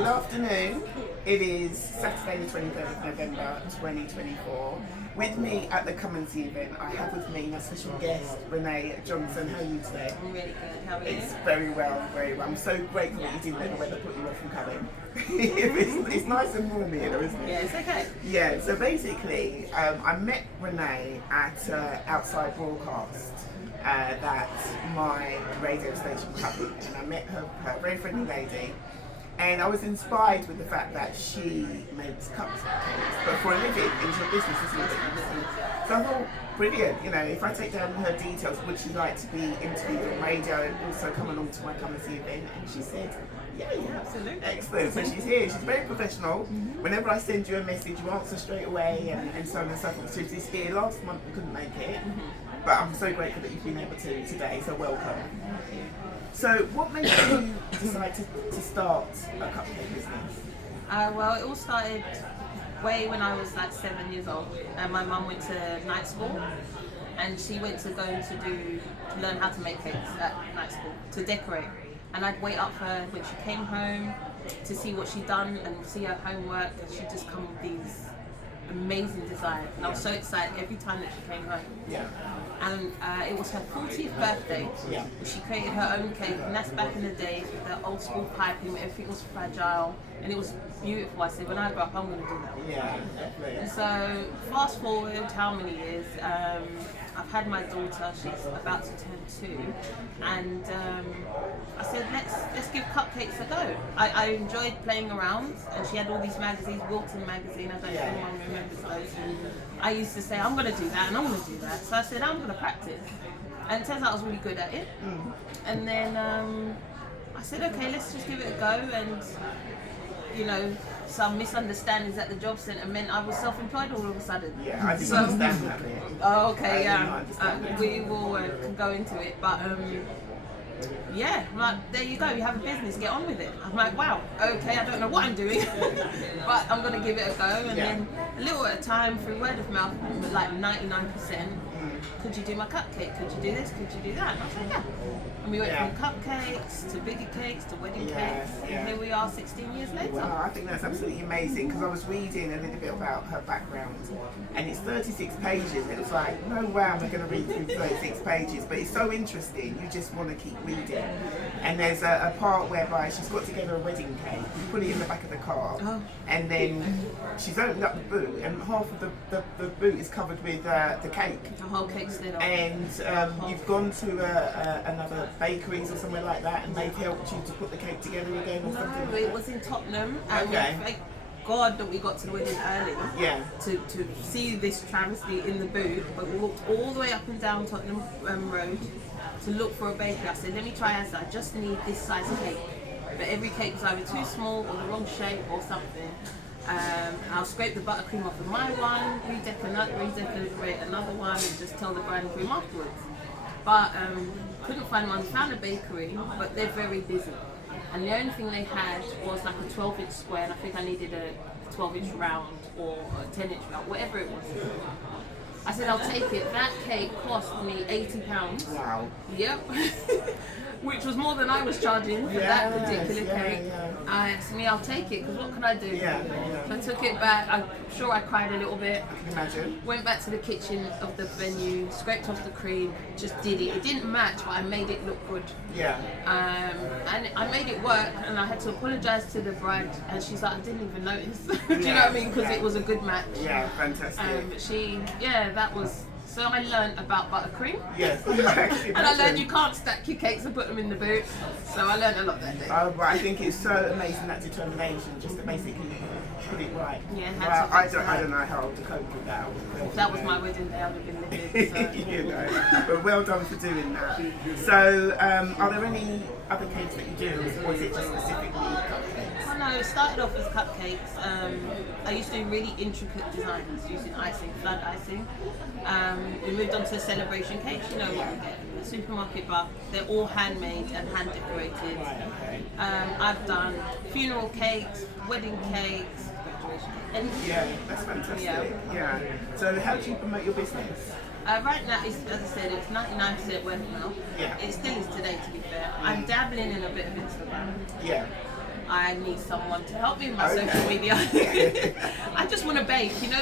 Good afternoon. It is Saturday the 23rd of November 2024. With me at the Come and See event, I have with me my special guest, Renee Johnson. How are you today? I'm really good. How are you? It's very well, very well. I'm so grateful that you didn't let the weather put you off from coming. it's nice and warm here, though, isn't it? Yeah, it's okay. Yeah, so basically, I met Renee at Outside Broadcast that my radio station covered, and I met her very friendly lady. And I was inspired with the fact that she makes cupcakes, but for a living, into a business, isn't it? So I thought, brilliant, you know, if I take down her details, would she like to be interviewed on radio and also come along to my Come and See event? And she said, yeah, Absolutely. excellent. So she's here, she's very professional. Whenever I send you a message, you answer straight away and so on and so forth. So she's here. Last month we couldn't make it, but I'm so grateful that you've been able to today, so welcome. So what made you decide to start a cupcake business? Well, it all started way when I was like 7 years old, and my mum went to night school, and she went to learn how to make cakes at night school to decorate. And I'd wait up for her when she came home to see what she'd done and see her homework, and she'd just come with these amazing designs, and I was so excited every time that she came home. Yeah. And it was her 40th birthday. Yeah. She created her own cake, and that's back in the days with the old school piping where everything was fragile, and it was beautiful. I said, when I grow up, I'm going to do that. Yeah, definitely. And so fast forward how many years, I've had my daughter, she's about to turn 2, and I said, let's give cupcakes a go. I enjoyed playing around, and she had all these magazines, Wilton magazine, I don't know if anyone remembers those. I used to say, I'm going to do that and I'm going to do that. So I said, I'm going to practice. And it turns out I was really good at it. And then I said, okay, let's just give it a go. And, you know, some misunderstandings at the job centre meant I was self-employed all of a sudden. Yeah, I didn't understand that. Oh, okay, we yeah. will can go into it. But yeah, like, there you go, you have a business, get on with it. I'm like, wow, okay, I don't know what I'm doing, but I'm going to give it a go. And then a little at a time, through word of mouth, like 99%, could you do my cupcake? Could you do this? Could you do that? And I was like, yeah. And we went from cupcakes to bigger cakes to wedding cakes, and here we are 16 years later. Wow, I think that's absolutely amazing, because I was reading a little bit about her background, and it's 36 pages. It was like, no way am I going to read through 36 pages, but it's so interesting, you just want to keep reading. And there's a part whereby she's got together a wedding cake, you put it in the back of the car, and then she's opened up the boot, and half of the boot is covered with the cake. The whole cake's lit up. And you've gone to another bakeries or somewhere like that, and they've helped you to put the cake together again or something like that? It was in Tottenham, and thank God that we got to the wedding early to see this travesty in the booth. But we walked all the way up and down Tottenham Road to look for a bakery. I said, let me try as I just need this size of cake. But every cake was either too small or the wrong shape or something. I'll scrape the buttercream off of my one, redecorate another one, and just tell the bride and groom afterwards. But couldn't find one. Found a bakery, but they're very busy. And the only thing they had was like a 12-inch square, and I think I needed a 12-inch round or a 10-inch round, whatever it was. I said, I'll take it. That cake cost me £80. Wow. Yep. Which was more than I was charging for that particular cake. I asked me, I'll take it, because what can I do? So I took it back. I'm sure I cried a little bit. I can imagine. Went back to the kitchen of the venue, scraped off the cream, just did it. It didn't match, but I made it look good. Yeah. And I made it work, and I had to apologise to the bride, and she's like, I didn't even notice. Do you know what I mean? Because it was a good match. Yeah, fantastic. But that was. So I learned about buttercream. Yes. And I learned you can't stack your cakes and put them in the boot. So I learned a lot that day. Oh, but I think it's so amazing, that determination, just to basically put it right. Yeah, well, I don't know how to cope with that. If that was my wedding day, I would have been livid. So. You know, but well done for doing that. So, are there any other cakes that you do, or is it just specifically cupcakes? Well, no, it started off as cupcakes. I used to do really intricate designs using icing, flood icing. We moved on to celebration cakes, you know what you get in the supermarket, but they're all handmade and hand decorated. I've done funeral cakes, wedding cakes, graduation cakes. Yeah, that's fantastic. Yeah. So how do you promote your business? Right now, as I said, it's 99% word of mouth. Yeah. It still is today, to be fair. I'm dabbling in a bit of Instagram. Yeah. I need someone to help me with my social media. I just want to bake. You know,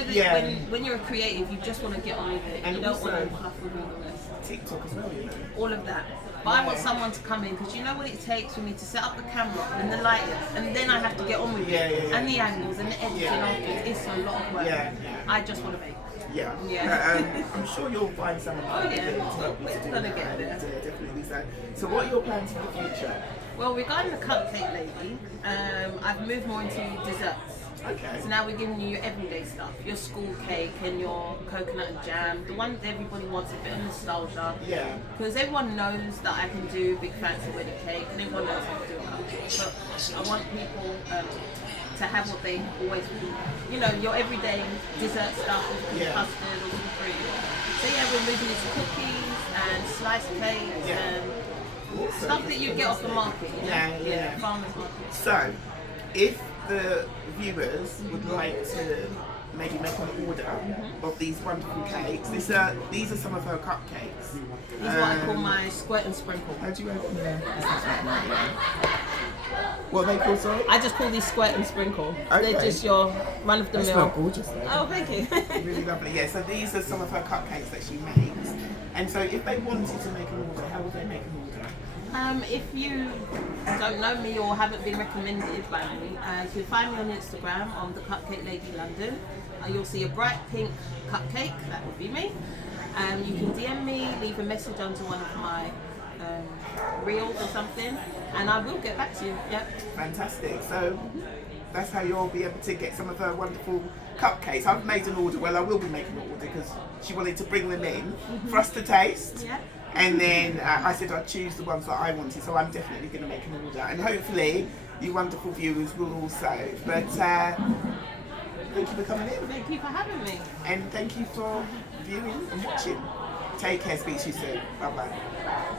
when you're a creative, you just want to get on with it. And you don't want to fluff with all the rest. TikTok as well, you know. All of that. But I want someone to come in, because you know what it takes for me to set up the camera and the lighting, and then I have to get on with it, and the angles and the editing afterwards. It's a lot of work. I just want to bake. I'm sure you'll find someone. We're gonna get there. Definitely so. So what are your plans for the future? Well, regarding the cupcake lady, I've moved more into desserts. Okay. So now we're giving you your everyday stuff, your school cake and your coconut and jam, the one that everybody wants, a bit of nostalgia. Yeah. Because everyone knows that I can do big fancy wedding cake, and everyone knows how to do a cupcake. But I want people to have what they always do. You know, your everyday dessert stuff with custard or some fruit. So we're moving into cookies and sliced cakes and stuff that you get off the market. You know? Farmers market. So, if the viewers would like to maybe make an order of these wonderful cakes, these are some of her cupcakes. These are what I call my squirt and sprinkle. How do you open them? What are they called, sorry? I just call these squirt and sprinkle. Okay. They're just your run of the mill. They smell gorgeous though. Oh, thank you. Really lovely. Yeah, so these are some of her cupcakes that she makes. And so if they wanted to make an order, how would they make an order? If you don't know me or haven't been recommended by me, you can find me on Instagram on the Cupcake Lady London. You'll see a bright pink cupcake, that would be me. You can DM me, leave a message under one of my reels or something, and I will get back to you. Yep. Fantastic. So that's how you'll be able to get some of her wonderful cupcakes. I've made an order. Well, I will be making an order because she wanted to bring them in for us to taste. Yeah. And then I said I'd choose the ones that I wanted, so I'm definitely going to make an order. And hopefully you wonderful viewers will also. But thank you for coming in. Thank you for having me. And thank you for viewing and watching. Take care. Speak to you soon. Bye-bye.